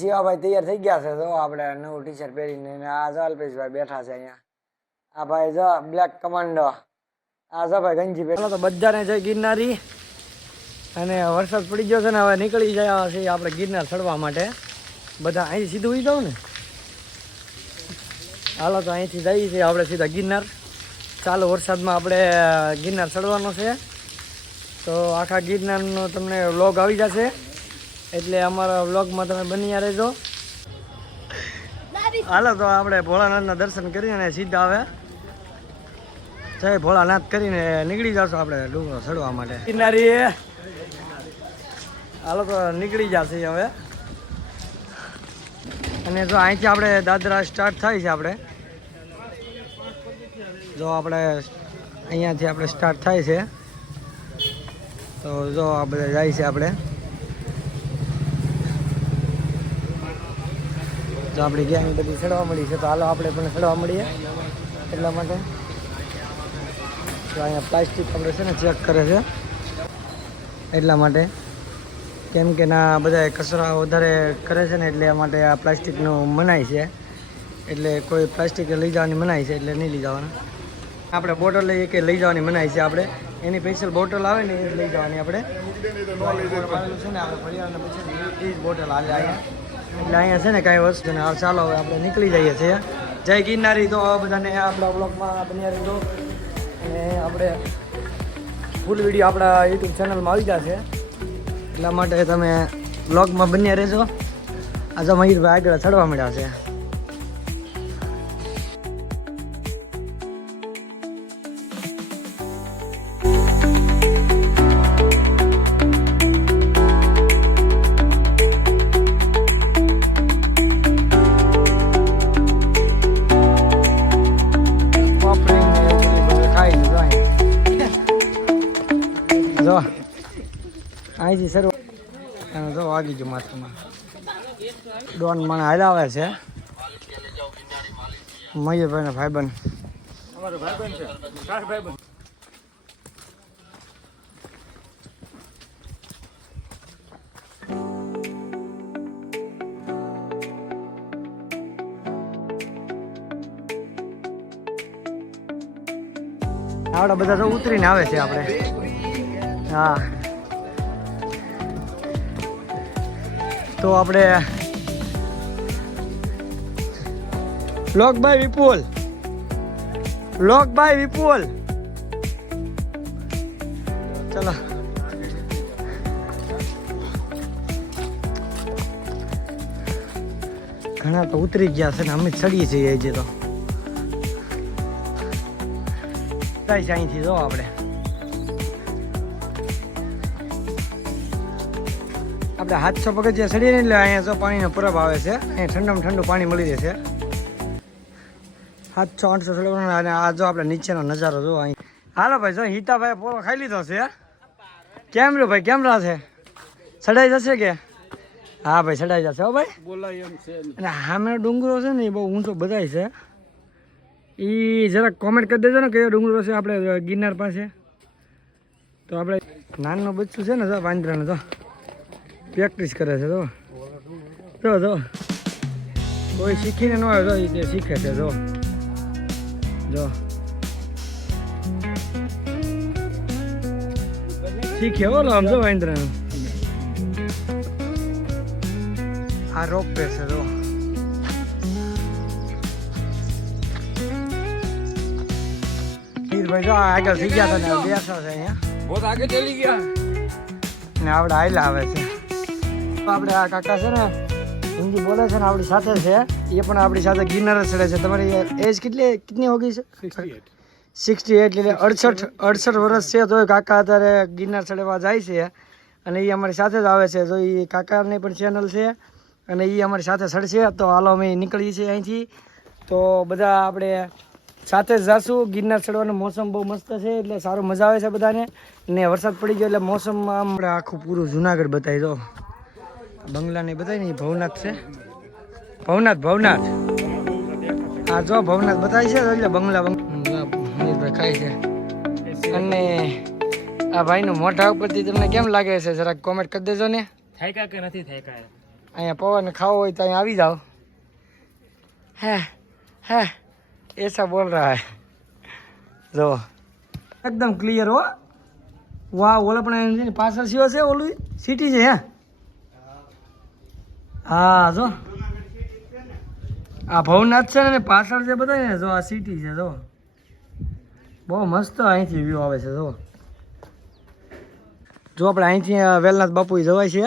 શિવાભાઈ તૈયાર થઈ ગયા છે. તો આપણે નવું ટી શર્ટ પહેરીને અને આ જો અલ્પેશભાઈ બેઠા છે અહીંયા. આ ભાઈ જો બ્લેક કમાન્ડો આ જો ભાઈ ગંજી પહેરો તો બધાને જય ગિરનારી. અને વરસાદ પડી ગયો છે ને હવે નીકળી ગયા છે આપણે ગિરનાર ચડવા માટે. બધા અહીં સીધું ઉઈ જાઉં ને. હાલો તો અહીંથી જઈએ છીએ આપણે સીધા ગિરનાર. ચાલુ વરસાદમાં આપણે ગિરનાર ચડવાનો છે. તો આખા ગિરનારનો તમને વ્લોગ આવી જશે. એટલે અમારા વ્લોગમાં તમે બન્યા રહેજો. હાલો તો આપણે ભોળાનાથના દર્શન કરીને સીધા આવે જય ભોળાનાથ કરીને નીકળી જશું આપણે ડુંગરો ચડવા માટે. કિનારી હાલો તો નીકળી જશે હવે. અને જો અહીંથી આપણે દાદરા સ્ટાર્ટ થાય છે આપણે. જો આપણે અહીંયાથી આપણે સ્ટાર્ટ થાય છે. તો જો આ બધા જાય છે આપણે. જો આપણી ગેંગ બધી ચડવા મળી છે તો હાલો આપણે પણ ચડવા મળીએ એટલા માટે. તો અહીંયા પ્લાસ્ટિક આપણે છે ને ચેક કરે છે એટલા માટે. કેમ કે ના બધા કચરા વધારે કરે છે ને એટલે માટે આ પ્લાસ્ટિકનું મનાય છે. એટલે કોઈ પ્લાસ્ટિક લઈ જવાની મનાય છે એટલે નહીં લઈ જવાના. આપણે બોટલ લઈએ કે લઈ જવાની મનાય છે આપણે. એની સ્પેશિયલ બોટલ આવે ને એ જ લઈ જવાની આપણે. છે ને આપણે પછી એ જ બોટલ હાલે અહીંયા. એટલે અહીંયા છે ને કાંઈ વસ્તુ ને હાલ ચાલો હવે આપણે નીકળી જઈએ છીએ. જય ગિરનારી તો બધાને આપણા બ્લોગમાં બન્યા રહેજો. અને આપણે ફૂલ વીડિયો આપણા યુટ્યુબ ચેનલમાં આવી જશે એટલા માટે તમે બ્લોગમાં બન્યા રહેજો. આજે મયુરભાઈ આગળ ચડવા મળ્યા છે. મને હાલાવે છે. મયુરભાઈ ના ભાઈબંધ. આવડા બધા તો ઉતરીને આવે છે આપણે. હા. તો આપણે લોકભાઈ વિપુલ લોકભાઈ વિપુલ ચલો ઘણા તો ઉતરી ગયા છે ને અમે ચડીએ છીએ હજી તો. કઈ અહીંથી, જો આપણે. આપણે હાથસો પગથિયા ચડીએ ને એટલે અહીંયા જો પાણીનો પરબ આવે છે, અહીંયા ઠંડામાં ઠંડુ પાણી મળી રહે છે. સાતસો આઠસો ચડવાનું અને આ જો આપણે નીચેનો નજારો જો અહીં. હાલો ભાઈ, જો હિતાભાઈ પોરો ખાઈ લીધો છે. કેમ રહ્યું ભાઈ, કેમ છે? ચડાઈ જશે કે? હા ભાઈ ચડાઈ જશે, હો ભાઈ. છે અને સામે ડુંગરો છે ને એ બહુ ઊંચો બધાય છે. એ જરાક કોમેન્ટ કરી દેજો ને કયો ડુંગરો છે આપણે ગિરનાર પાસે. તો આપણે નાનનું બચ્ચું છે ને તો વાંદરાનું તો પ્રેક્ટિસ કરે છે તો જો જો. કોઈ શીખીને ન હોય તો એ શીખે છે, જો. જો. શીખે બોલો આમ જો વાંદરાનું આ રોપ છે જો. હીરભાઈ જો આગળ થઈ ગયા હતા ને બેસો છે અહીંયા. બહુ આગે ચલી ગયા. ને આપણે આયલા આવે છે. આપણે આ કાકા છે ને હિન્દી બોલે છે ને આપણી સાથે છે એ પણ આપણી સાથે ગિરનાર ચડે છે. તમારી એજ કેટલી કેટલી હોગી છે? સિક્સટી એટ એટલે અડસઠ અડસઠ વર્ષ છે તો કાકા અત્યારે ગિરનાર ચડવા જાય છે. અને એ અમારી સાથે જ આવે છે. તો એ કાકાની પણ ચેનલ છે અને એ અમારી સાથે ચડશે તો હાલો અમે નીકળીએ છીએ અહીંથી. તો બધા આપણે સાથે જ જાશું. ગિરનાર ચડવાનું મોસમ બહુ મસ્ત છે એટલે સારું મજા આવે છે બધાને. ને વરસાદ પડી ગયો એટલે મોસમ આમ આખું પૂરું જુનાગઢ બતાવી દો બંગલા ને બધા ને ભવનાથ છે. ભવનાથ ભવનાથ. હા જો ભવનાથ બતાવી છે એટલે બંગલા બંગલા મનીષભાઈ ખાય છે. અને આ ભાઈનું મોઢા ઉપરથી તમને કેમ લાગે છે જરાક કોમેન્ટ કરી દેજો ને. થાય કા નથી થાય અહીંયા પવન ખાવો હોય તો અહીંયા આવી જાઓ. હે હે એસા બોલ રહા હે. જો. એકદમ ક્લિયર હો. વાહ ઓલા પણ એમ છે ને પાછળ શિયો છે ઓલું સિટી છે હે. હા, જો. આ ભવનાથ છે ને પાછળ જે બધા ને, જો આ સિટી છે, જો. બહુ મસ્ત અહીંથી વ્યૂ આવે છે, જો. જો આપણે અહીંથી વેલનાથ બાપુ જવાય છે.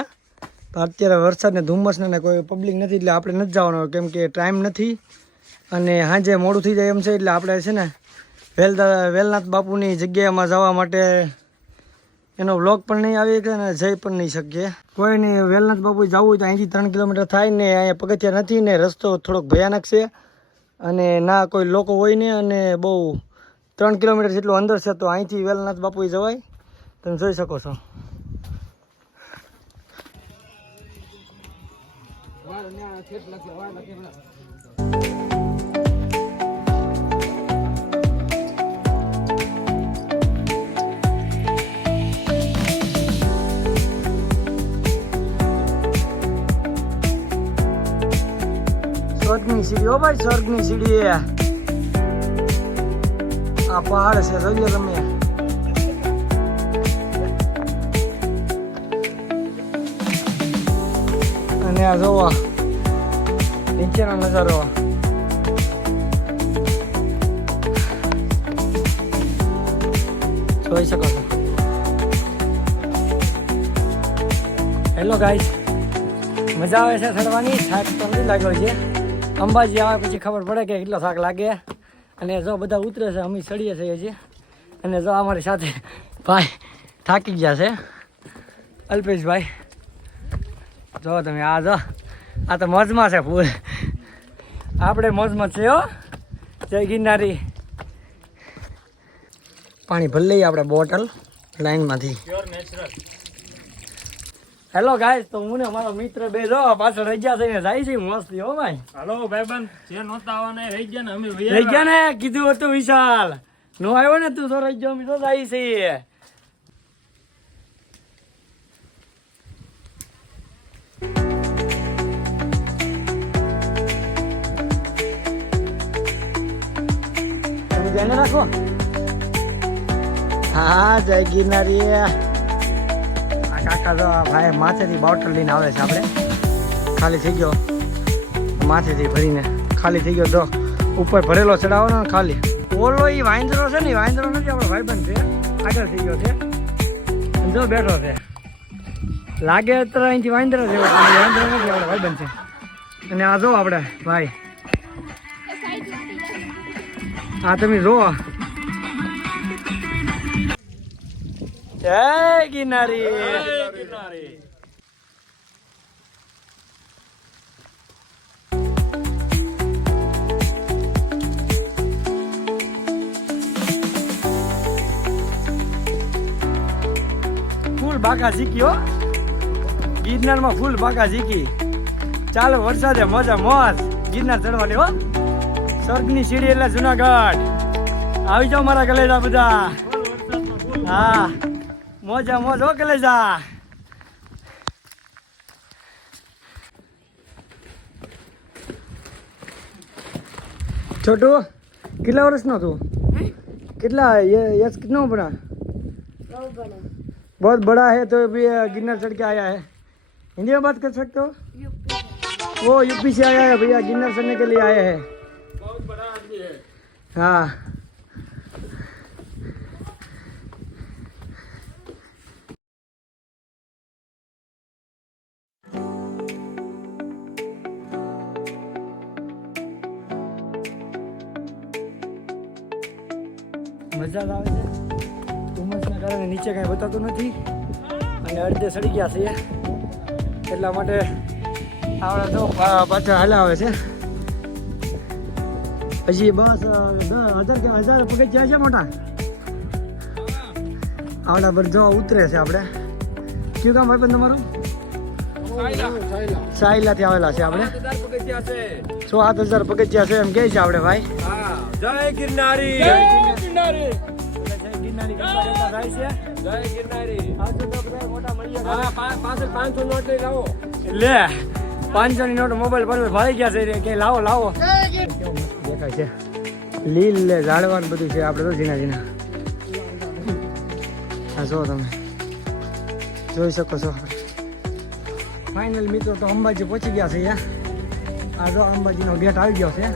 તો અત્યારે વરસાદને ધુમ્મસને કોઈ પબ્લિક નથી, એટલે આપણે નથી જવાનું. કેમ કે ટાઈમ નથી. અને સાંજે મોડું થઈ જાય એમ છે, એટલે આપણે છે ને, વેલદા, વેલનાથ બાપુની જગ્યામાં જવા માટે એનો વ્લોગ પણ નહીં આવી શકે અને જઈ પણ નહીં શકીએ. કોઈ નહીં, વેલનાથ બાપુ જવું હોય તો અહીંથી ત્રણ કિલોમીટર થાય ને અહીંયા પગથિયા નથી ને રસ્તો થોડોક ભયાનક છે. અને ના કોઈ લોકો હોય ને અને બહુ ત્રણ કિલોમીટર જેટલું અંદર છે તો અહીંથી વેલનાથ બાપુ જવાય. તમે જોઈ શકો છો. સ્વર્ગની સીડી હો ભાઈ, સ્વર્ગની સીડી એ આ પહાડ છે જોઈએ તમે. અને આ જોવો, નીચેનો નજારો. જોઈ શકો છો. હેલો ગાઈસ મજા આવે છે ચડવાની? થાક તો નહીં લાગ્યો છે? અંબાજી આવે પછી ખબર પડે કે કેટલો થાક લાગે. અને જો બધા ઉતરે છે, અમે ચડીએ છીએ હજી. અને જો અમારી સાથે ભાઈ થાકી ગયા છે. અલ્પેશભાઈ, જો તમે આ જો, આ તો મોજમાં છે ફૂલ. આપણે મોજમાં છે હો. જય ગિરનારી. પાણી ભલે આપણે બોટલ લાઈનમાંથી. હેલો ગાઈસ તો હું ને મારો મિત્ર બે જો પાછળ રહી ગયા થઈને જાય છે મસ્તી હો ભાઈ. હેલો ભાઈબંધ. જે નહોતા આવવાના રહી ગયા ને અમે રહી ગયા ને? કીધું હતું વિશાલ. નો આવ્યો ને તું તો રહી ગયો મીઠો જાય છે. રાખો. હા જય ગિરનારી કાકા તો ભાઈ માથેથી બોટલ લઈને આવે છે આપણે. ખાલી થઈ ગયો. માથેથી ભરીને. ખાલી થઈ ગયો. જો, ઉપર ભરેલો ચડાવવાનો ને ખાલી. ઓલો એ વાંદરો છે ને વાંદરો નથી, આપણો ભાઈબંધ છે. આગળ થઈ ગયો છે. જો બેઠો છે. લાગે તો અહીંથી વાંદરો છે વાંદરો નથી, આપણો ભાઈબંધ છે. અને આ જો આપણે, ભાઈ. આ તમે જુઓ. જય ગિરનારી ગિરનારી ફૂલ બાકા હો. ગિરનારમાં ફૂલ બાકા શીખી ચાલો વરસાદે મજા મોજ. ગિરનાર ચડવાની હો. સ્વર્ગની સીડી એટલે જુનાગઢ. આવી જાઓ મારા કલેજા બધા. હા. મોજા મોજ હો કલેજા છોટુ કેટલા વર્ષનો તું કેટલા ये यस कितना बड़ा बहुत बड़ा है तो भी गिरनार चढ़ के आया है हिंदी में बात कर सकते हो वो यूपी से आया है भैया गिरनार चढ़ने के लिए आए हैं बहुत बड़ा आदमी है हाँ જ આવે છે. ધુમ્મસના કારણે નીચે કાંઈ બતાતું નથી. અને અડધે સડી ગયા છે એટલા માટે આવડા તો પાછા હલાવે આવે છે. હજી બસ હજાર કે હજાર પગથિયા છે મોટા. આવડા પર જો ઉતરે છે આપણે. કયું કામ ભાઈ તમારું? સાયલાથી આવેલા છે આપણે. સો સાત હજાર પગથિયા છે એમ કહે છે આપણે ભાઈ. જય ગિરનારી. ગિરનારી. લે પાંચસો ની નોટ મોબાઈલ પર ભાઈ ગયા છે કે લાવો લાવો. દેખાય છે. લીલ લે ઝાડવાનું બધું છે આપણે તો ઝીણા ઝીણા. હા જો તમે. જોઈ શકો છો ફાઇનલ મિત્રો તો અંબાજી પહોંચી ગયા છે આ જો અંબાજીનો ગેટ આવી ગયો છે.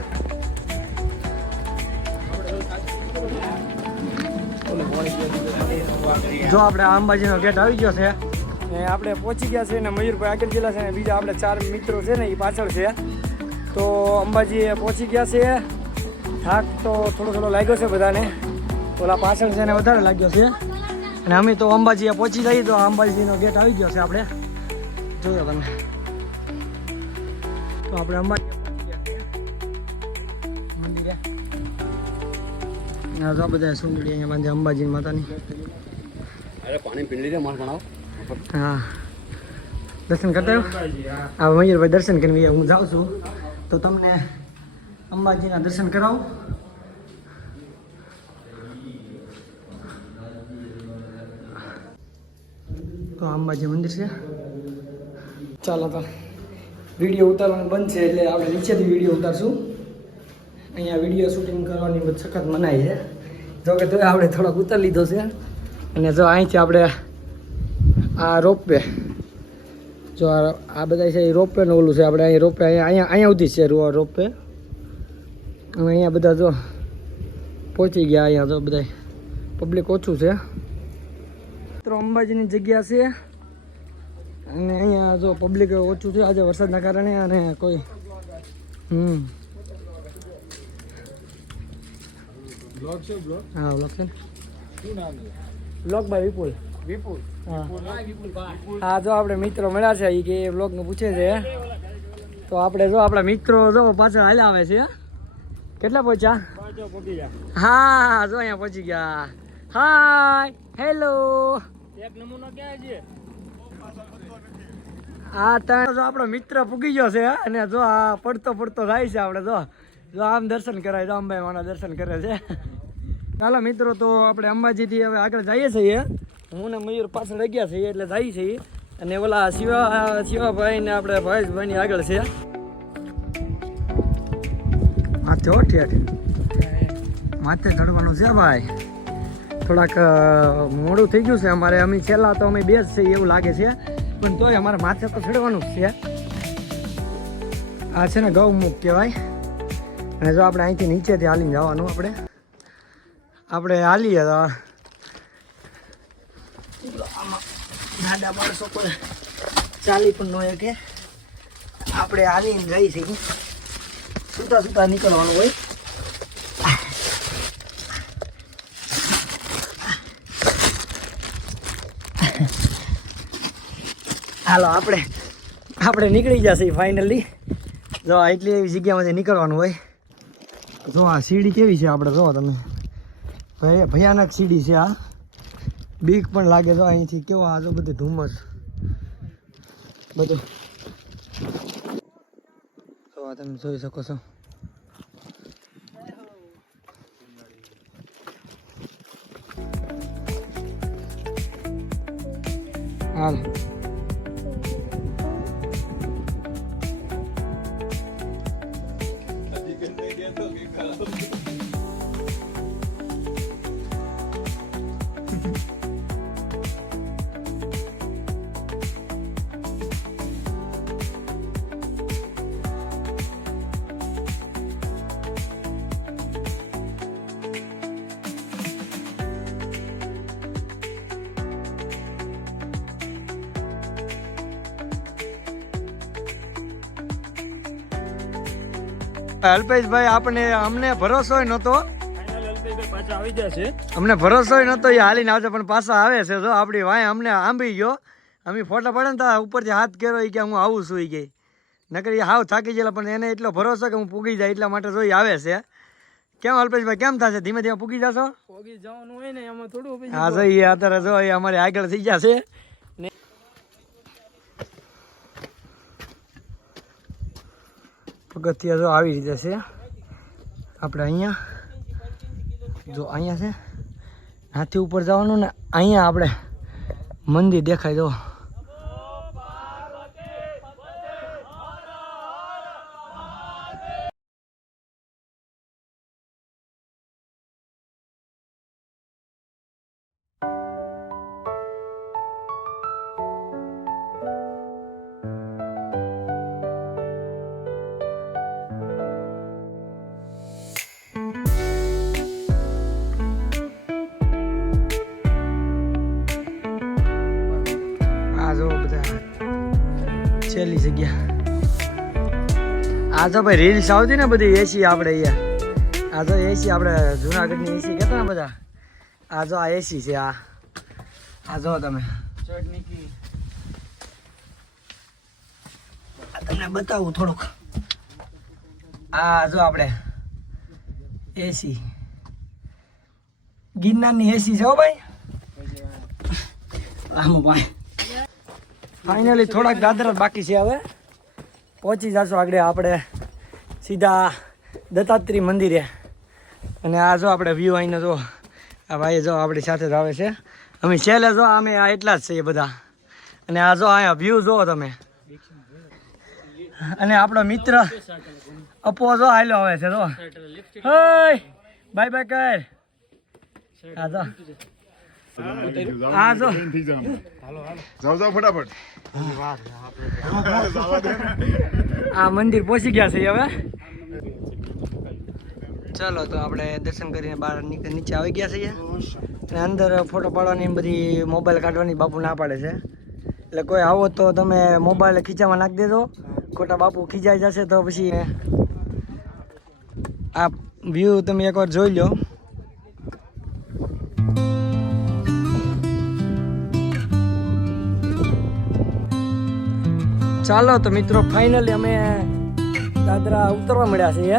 જો આપણે અંબાજીનો ગેટ આવી ગયો છે. ને આપણે પહોંચી ગયા છે ને મયુરભાઈ આગળ ગયેલા છે ને બીજા આપણે ચાર મિત્રો છે ને એ પાછળ છે. તો અંબાજી પહોંચી ગયા છે. થાક તો થોડો થોડો લાગ્યો છે બધાને. ઓલા પાછળ છે ને વધારે લાગ્યો છે. અને અમે તો અંબાજી પહોંચી જઈએ તો અંબાજીનો ગેટ આવી ગયો છે આપણે. જોયો તમે. તો આપણે અંબાજી મંદિરે. બધા સુંદરી અહીંયા અંબાજી માતાની. દર્શન કરતા હા, મયુરભાઈ દર્શન કરીને હું જાઉં છું. તો તમને અંબાજીના દર્શન કરાવું. તો અંબાજી મંદિર છે. ચાલો તો વીડિયો ઉતારવાનું બંધ છે એટલે આપણે નીચેથી વીડિયો ઉતારશું. અહીંયા વીડિયો શૂટિંગ કરવાની સખત મનાઈ છે. જો કે તોય આપણે થોડોક ઉતારી લીધો છે. અને જો અહીંથી આપણે આ રોપવે. જો આ બધા છે એ રોપવે ને ઓલું છે આપણે અહીં રોપવે અહીંયા અહીંયા અહીંયા સુધી છે રો રોપવે. અને અહીંયા બધા જો પહોંચી ગયા અહીંયા જો બધા પબ્લિક ઓછું છે. તો અંબાજીની જગ્યા છે. અને અહીંયા જો પબ્લિક ઓછું છે આજે વરસાદના કારણે અને કોઈ હમ. હા બ્લોક છે? બાય વિપુલ વિપુલ હા. જો આપણે મિત્રો મળ્યા છે કે એ બ્લોગનું પૂછે છે. તો આપણે જો આપણા મિત્રો જો પાછળ હાલ આવે છે. કેટલા પહોંચ્યા? હા જો અહીંયા પહોંચી ગયા. હાય હેલો એક નમૂનો ક્યાં છે? આ ત્રણ જો આપણો મિત્ર પૂગી ગયો છે અને જો આ પડતો પડતો થાય છે આપણે જો. જો આમ દર્શન કરાય અંબાઈ માના દર્શન કરે છે. ચાલો મિત્રો, તો આપણે અંબાજીથી હવે આગળ જઈએ છીએ. હું ને મયુર પાછળ ગયા છીએ એટલે જઈએ છીએ. અને ઓલા શિવા શિવાભાઈ ને આપણે ભાઈભાઈની આગળ છે. માથે ઠેઠ માથે ચડવાનું છે ભાઈ. થોડાક મોડું થઈ ગયું છે અમારે. અમે છેલ્લા તો અમે બે જ છીએ એવું લાગે છે. પણ તોય અમારે માથે તો ચડવાનું જ છે. આ છે ને ગૌમુખ કહેવાય. અને જો આપણે અહીંથી નીચેથી હાલીને જવાનું આપણે. આપણે હાલીએ તો. નાના માણસો કોઈ ચાલી પણ ન કે આપણે હાલીને જઈ છીએ. સુતા નીકળવાનું હોય. હાલો, આપણે આપણે નીકળી જશે ફાઇનલી જો એટલી એવી જગ્યામાંથી નીકળવાનું હોય. જો આ સીડી કેવી છે આપણે, જો તમે. ભય- ભયાનક સીડી છે આ બીક પણ લાગે તો અહીંથી કેવો આ તો બધું ધુમ્મસ. બધું. તો આ તમે જોઈ શકો છો. હાલ. અલ્પેશભાઈ આપણે અમને ભરોસો નહોતો. ફાઇનલ અલ્પેશભાઈ પાછા આવી જશે. અમને ભરોસો નહોતો એ હાલીને આવશે પણ પાછા આવે છે જો આપણી વાય અમને આંબી ગયો. અમે ફોટા પડે ને તો ઉપરથી હાથ કર્યો કે હું આવું છું ઈ કે. નકર એ હાવ થાકી ગયેલા પણ એને એટલો ભરોસો કે હું પૂગી જાય એટલા માટે જોઈ આવે છે. કેમ અલ્પેશભાઈ કેમ થશે? ધીમે ધીમે પૂગી જશો? પોગી જવાનું હોય ને એમાં થોડું હા જો એ અત્યારે જો એ અમારે આગળ થઈ જશે પગથિયા જો આવી રીતે છે. આપણે અહીંયા, જો અહીંયા છે. હાથી ઉપર જવાનું ને અહીંયા આપણે મંદિર દેખાય જો છેલ્લી જગ્યા. આ તો ભાઈ રીલ્સ આવતી ને બધી એસી આપણે અહીંયા. આ તો એસી આપણે જુનાગઢની એસી કહેતા ને બધા? આ જો આ એસી છે આ. આ જો તમે. આ તમને બતાવું થોડુંક. આ જો આપણે એસી ગિરનારની એસી છે હો ભાઈ. આમાં ભાઈ. ફાઇનલી થોડાક દાદરા બાકી છે હવે. પહોંચી જશું આગળ આપણે સીધા દત્તાત્રી મંદિરે. અને આ જો આપણે વ્યૂ આવીને જો આ ભાઈ જો આપણી સાથે જ આવે છે. અમે છેલ્લે જો અમે આ એટલા જ છીએ બધા. અને આ જો અહીંયા વ્યૂ જુઓ તમે. અને આપણો મિત્ર અપો જો આયલો આવે છે જો. બાય બાય કર. આ જો. આ જો. જાઓ જાઓ ફટાફટ. આ મંદિર પહોંચી ગયા છે હવે. ચાલો તો આપણે દર્શન કરીને બહાર નીચે આવી ગયા છીએ. અને અંદર ફોટો પાડવાની એમ બધી મોબાઈલ કાઢવાની બાપુ ના પાડે છે. એટલે કોઈ આવો તો તમે મોબાઈલ ખીચામાં નાખી દેજો. ખોટા બાપુ ખીચાઈ જશે તો પછી આ વ્યૂ તમે એકવાર જોઈ લો. ચાલો તો મિત્રો ફાઇનલી અમે દાદરા ઉતરવા મળ્યા છીએ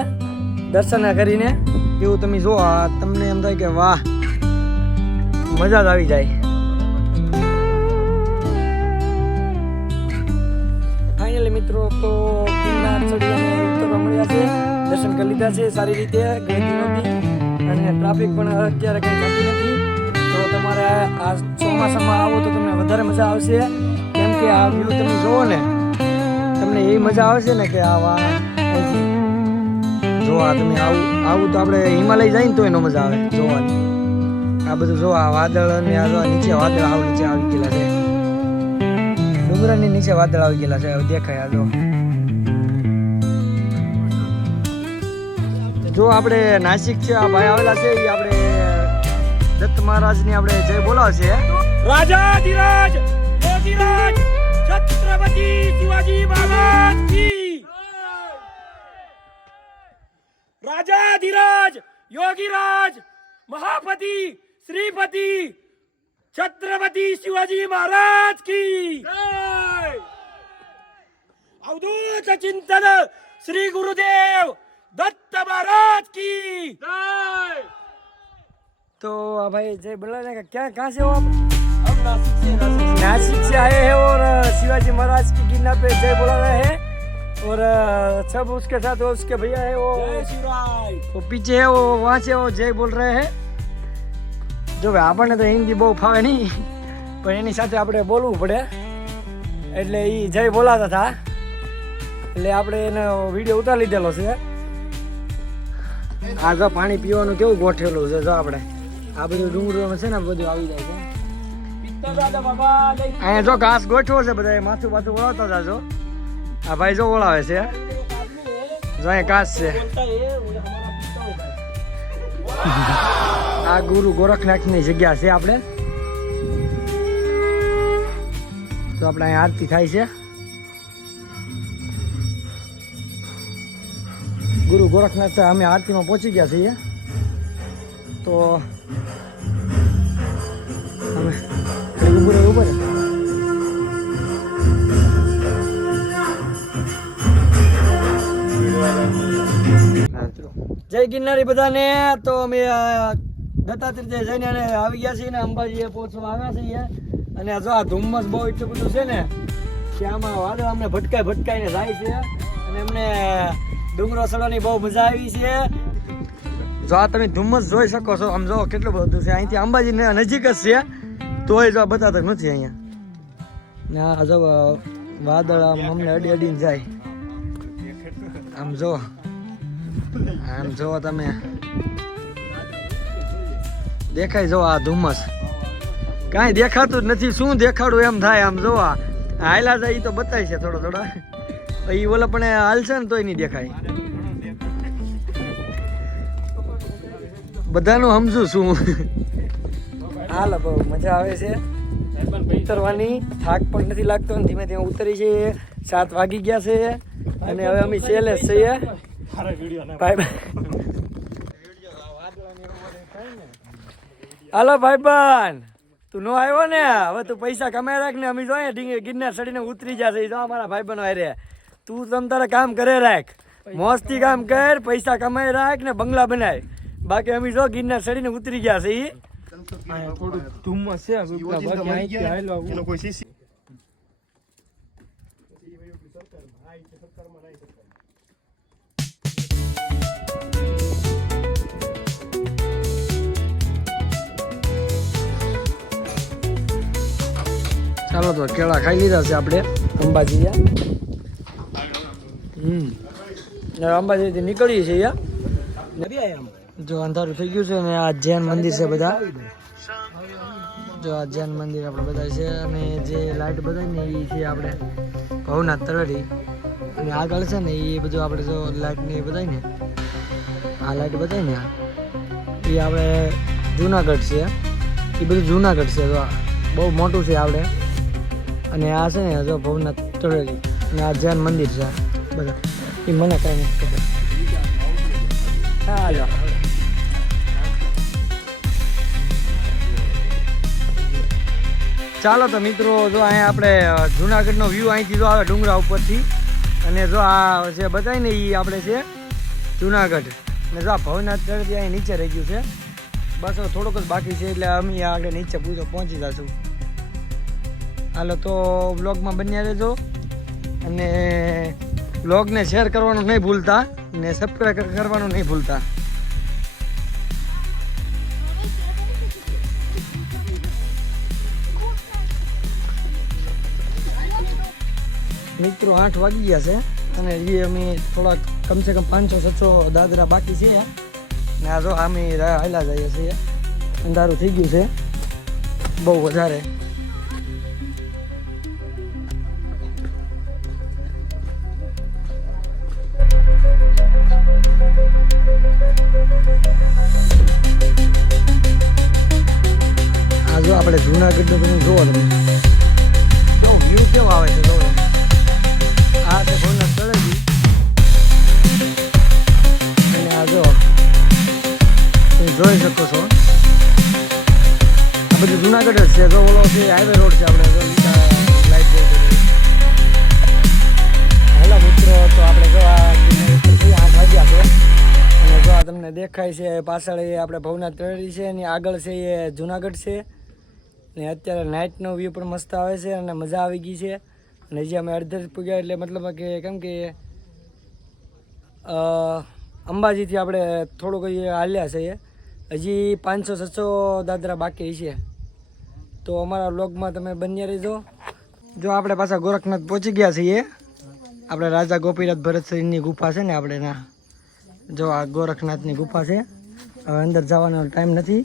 દર્શન કરીને. એવું તમે જો તમને એમ થાય કે વાહ, મજા જ આવી જાય. ફાઇનલી મિત્રો, તો ઉતરવા મળ્યા છે દર્શન કરી લીધા છે સારી રીતે, ગઈ નથી અને ટ્રાફિક પણ અત્યારે કંઈ થતી નથી. તો તમારે આ ચોમાસામાં આવો તો તમને વધારે મજા આવશે. કેમ કે આ વ્યૂ તમે જુઓ ને તમને એ મજા આવશે ને કે આ જોવા તમે આવું આવું તો આપણે હિમાલય જાય ને તો એનો મજા આવે. જોવાની. આ બધું જો આ વાદળ ને આ નીચે વાદળ આવ નીચે આવી ગયેલા છે. ડુંગરાની નીચે વાદળ આવી ગયેલા છે. હવે દેખાય આ જો. આપણે નાસિક છે, આ ભાઈ આવેલા છે એ આપણે દત્ત મહારાજની આપણે જય બોલાવશે રાજા ધીરાજ છત્રપતિ શિવાજી શિવાજી મહારાજ કી રાજા ધીરાજ યોગીરાજ મહાપતિ શ્રીપતિ છત્રપતિ શિવાજી મહારાજ કી. અવધૂત ચિંતન શ્રી ગુરુદેવ દત્ત મહારાજ કી. તો ભાઈ જય બોલા ને ક્યાં કહાં સે હો આપ હમ નાસિક नासिक से नासिक से आए हैं और अ, शिवाजी महाराज की गिरना पे जय बोला रहे हैं और अ, सब उसके साथ वो उसके भैया है वो वो पीछे है वो वहाँ से वो जय बोल रहे हैं જો ભાઈ આપણને તો હિન્દી બહુ ફાવે નહીં પણ એની સાથે આપણે બોલવું પડે એટલે એ જય બોલાતા હતા એટલે આપણે એનો વિડીયો ઉતારી લીધેલો છે આ જો પાણી પીવાનું કેવું ગોઠવેલું છે જો આપણે આ બધું ડુંગરોમાં છે ને બધું આવી જાય છે અહીંયા જો ઘાસ ગોઠવો છે બધા માથું માથું ઓળાવતા જાજો. આ ભાઈ જો ઓળાવે છે જો અહીંયા ઘાસ છે. આ ગુરુ ગોરખનાથની જગ્યા છે આપણે. તો આપણે અહીંયા આરતી થાય છે. ગુરુ ગોરખનાથ અમે આરતીમાં પહોંચી ગયા છીએ. તો ઊભું રહે ઊભું રહે જય ગિરનારી બધાને તો અમે દત્તાત્રી જઈને અને આવી ગયા છીએ ને અંબાજીએ પહોંચવા આવ્યા છીએ. અને જો આ ધુમ્મસ બહુ એટલું બધું છે ને કે આમાં વાદળ અમને ભટકાઈ ભટકાઈને જાય છે. અને અમને ડુંગરો ચડવાની બહુ મજા આવી છે. જો આ તમે ધુમ્મસ જોઈ શકો છો આમ જો કેટલું બધું છે. અહીંથી અંબાજી ને નજીક જ છે. તોય જો બતાતા નથી અહીંયા. ને જો વાદળ આમ અમને અડી અડીને જાય. આમ જો. આમ જો તમે. દેખાય જો આ ધુમ્મસ. કાંઈ દેખાતું જ નથી, શું દેખાડું એમ થાય આમ જો આ. હાયલા જાય તો બતાય છે થોડો થોડો. એ ઓલા પણ હાલશે ને તોય નહીં દેખાય. બધાનું સમજુ શું હાલ બહુ મજા આવે છે. ઉતરવાની થાક પણ નથી લાગતો ને ધીમે ધીમે ઉતરી છે સાત વાગી ગયા છે અને હવે અમે છેલ્લે છીએ. ભાઈ હાલો ભાઈબંધ તું નો આવ્યો ને? હવે તું પૈસા કમાઈ રાખ ને અમે જોઈએ ગિરનાર ચડીને ઉતરી જશે જો અમારા ભાઈબંધો હારે. તું તમ તારે કામ કરે રાખ. મોસ્તી કામ કર, પૈસા કમાઈ રાખ ને બંગલા બનાય. બાકી અમે જો ગિરનાર ચડીને ઉતરી ગયા છે ઈ એનો કોઈ સીસી ચાલો તો કેળા ખાઈ લીધા છે આપણે અંબાજી હમ. ને અંબાજીથી નીકળીએ છીએ જો અંધારું થઈ ગયું છે ને આ જૈન મંદિર છે બધા. જો આ જૈન મંદિર આપણે બધા છે અને જે લાઈટ બધા ને એ છે આપણે ભવનાથ તળેટી. અને આગળ છે ને એ બધું આપણે જો લાઈટ ને એ બધા ને, આ લાઈટ બધાય ને એ આપણે જુનાગઢ છે. એ બધું જુનાગઢ છે તો બહુ મોટું છે આપણે. અને આ છે ને જો ભવનાથ તળેલી અને આ જૈન મંદિર છે. બધા. એ મને કાંઈ નથી ખબર. ચાલો ચાલો તો મિત્રો, જો અહીંયા આપણે જુનાગઢનો વ્યૂ અહીંથી જો આવે ડુંગરા ઉપરથી. અને જો આ જે બતાય ને એ આપણે છે જુનાગઢ. અને જો આ ભવનાથ તળેટી અહીં નીચે રહી ગયું છે. બસ હવે થોડુંક જ બાકી છે એટલે અમે આગળ નીચે પૂછો પહોંચી જશું. હાલો તો બ્લોગમાં બન્યા રહેજો. અને બ્લોગને શેર કરવાનું નહીં ભૂલતા ને સબસ્ક્રાઈબ કરવાનું નહીં ભૂલતા. આઠ વાગી ગયા છે અને એ અમે થોડાક કમસે કમ પાંચસો, છસો દાદરા બાકી છે. ને આ જો અમે હાલા જઈએ છીએ. અંધારું થઈ ગયું છે. બહુ વધારે. આ જો આપણે જૂનાગઢનું બધું જોવો તમે. કેવો વ્યૂ કેવો આવે છે, જોવો. જોઈ શકો છો. જુનાગઢ જ છે. ઓલો છે હાઈવે રોડ છે આપણે લાઈટ હેલો તો આપણે જો છે. અને જો તમને દેખાય છે, પાછળ એ આપણે ભવનાથ તળી છે એની આગળ છે એ જુનાગઢ છે. ને અત્યારે નાઇટનો વ્યૂ પણ મસ્ત આવે છે અને મજા આવી ગઈ છે. અને હજી અમે અડધે પૂગ્યા એટલે મતલબ કે કેમ કે અંબાજીથી આપણે થોડુંક હાલ્યા છે. હજી પાંચસો, છસો દાદરા બાકી છે. તો અમારા બ્લોગમાં તમે બન્યા રહેજો. જો આપણે પાછા ગોરખનાથ પહોંચી ગયા છીએ. આપણે રાજા ગોપીનાથ ભરતસિંહની ગુફા છે ને આપણે ના જો આ ગોરખનાથની ગુફા છે. હવે અંદર જવાનો ટાઈમ નથી.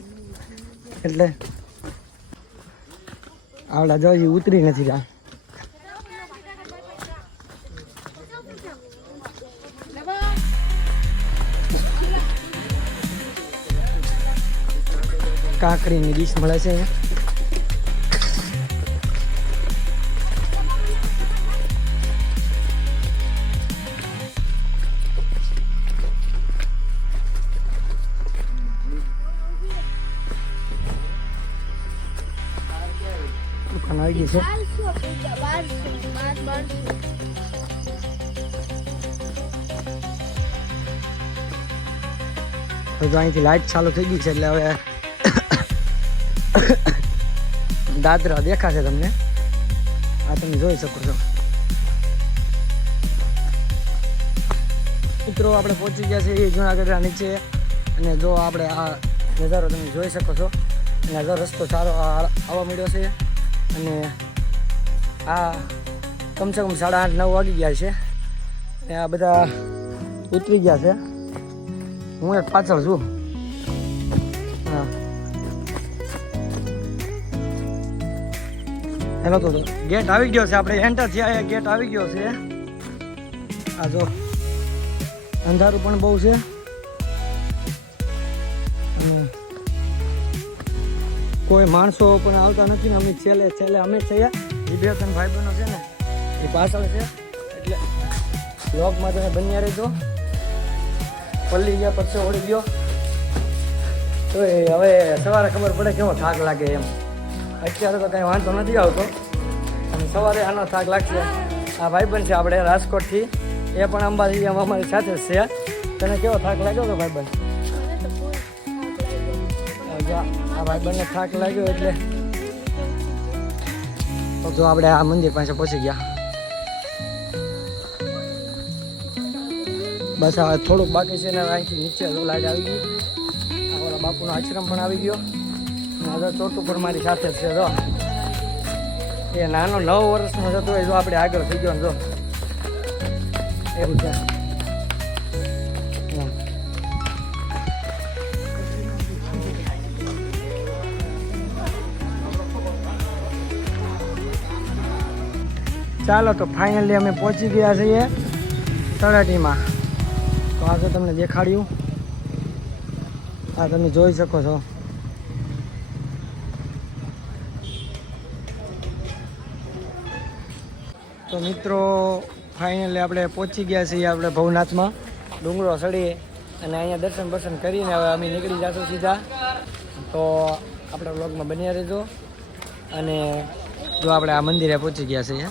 એટલે આવડા જો ઉતરી નથી રહ્યા. કાકરીની ડીશ મળે છે દુકાન અહીંથી લાઈટ ચાલુ થઈ ગઈ છે એટલે હવે દાદરા દેખાશે તમને. આ તમે જોઈ શકો છો. મિત્રો, આપણે પહોંચી ગયા છીએ જુનાગઢના નીચે. અને જો આપણે આ નજારો તમે જોઈ શકો છો. અને આ રસ્તો સારો આવવા મળ્યો છે. અને આ કમસે કમ સાડા આઠ, નવ વાગી ગયા છે. અને આ બધા ઉતરી ગયા છે. હું એક પાછળ છું. હેલો તો ગેટ આવી ગયો છે આપણે એન્ટર થયા ગેટ આવી ગયો છે. આ જો, અંધારું પણ બહુ છે. કોઈ માણસો પણ આવતા નથી ને, અમે છેલ્લે છેલ્લે અમે છીએ એ બે ત્રણ ભાઈ બહેનો છે ને, એ પાછળ છે. એટલે બ્લોગમાં તમે બન્યા રહેજો. પલ્લી ગયા પછી ઓળી ગયો. તો હવે સવારે ખબર પડે કેવો થાક લાગે એમ. અત્યારે તો કાંઈ વાંધો નથી આવતો. અને સવારે આનો થાક લાગશે. આ ભાઈબંધ છે આપણે રાજકોટથી. એ પણ અંબાજી અમારી સાથે છે. તને કેવો થાક લાગ્યો તો ભાઈબંધ? આ ભાઈબંધને થાક લાગ્યો એટલે. જો આપણે આ મંદિર પાસે પહોંચી ગયા. બસ હવે થોડુંક બાકી છે ને અહીંથી નીચે લાઈટ આવી ગઈ આપણા બાપુનો આશ્રમ પણ આવી ગયો. હવે ચોટું મારી સાથે છે, જો. એ નાનો નવ વર્ષનો જતો હોય જો આપણે આગળ થઈ ગયો જો. એવું છે. ચાલો તો ફાઇનલી અમે પહોંચી ગયા છીએ તળાટીમાં. તો આજે તમને દેખાડ્યું. આ તમે જોઈ શકો છો. તો મિત્રો ફાઇનલી આપણે પહોંચી ગયા છીએ આપણે ભવનાથમાં. ડુંગરો સડીએ અને અહીંયા દર્શન બર્શન કરીને હવે અમે નીકળી જશું સીધા. તો આપણા બ્લોગમાં બન્યા રહેજો. અને જો આપણે આ મંદિરે પહોંચી ગયા છીએ.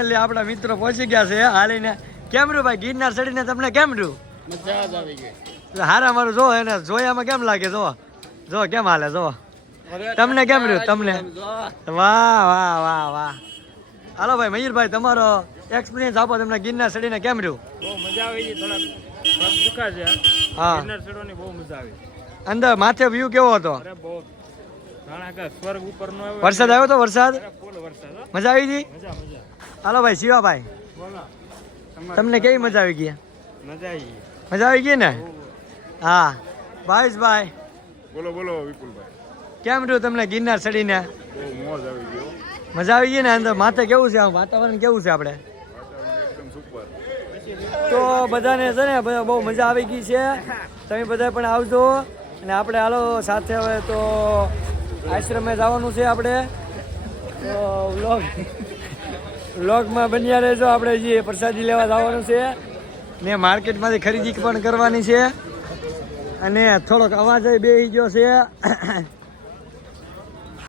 એટલે આપણા મિત્રો પહોંચી ગયા છે. હાલીને કેમ રહ્યું ભાઈ? ગિરનાર ચડીને તમને કેમ રહ્યું? મજા જ આવી ગઈ. એટલે હારા મારું જો એને જોયામાં કેમ લાગે? જો. જો કેમ હાલે? જો. તમને કેમ રહ્યું? તમને? વાહ વાહ વાહ વાહ. હાલો ભાઈ મયુરભાઈ તમારો એક્સપિરિયન્સ આપો તમને ગિરનાર ચડીને કેમ રહ્યું? બહુ મજા આવી ગઈ થોડા દુખા છે. હા. ગિરનાર ચડવાની બહુ મજા આવી અંદર માથે વ્યૂ કેવો હતો? અરે બહુ. સ્વર્ગ ઉપર વરસાદ આવ્યો તો વરસાદ? અરે ફૂલ વરસાદ હો. મજા આવી હતી? મજા મજા. હાલો ભાઈ શિવાભાઈ. બોલો. તમને કેવી મજા આવી ગઈ? મજા આવી ગઈ. મજા આવી ગઈ ને? હા. ભાઈ બોલો બોલો વિપુલભાઈ. કેમ રહ્યું તમને ગિરનાર ચડીને મોજ આવી ગઈ ને? અંદર માથે કેવું છે? આમ વાતાવરણ કેવું છે આપણે? તો બધાને છે ને બહુ મજા આવી ગઈ છે. તમે બધા પણ આવજો. અને આપણે હાલો સાથે હવે તો આશ્રમે જવાનું છે આપણે. તો વ્લોગ વ્લોગમાં બન્યા રહેજો આપણે જે પ્રસાદી લેવા જવાનું છે. ને માર્કેટમાંથી ખરીદી પણ કરવાની છે. અને થોડોક અવાજ બેસી ગયો છે.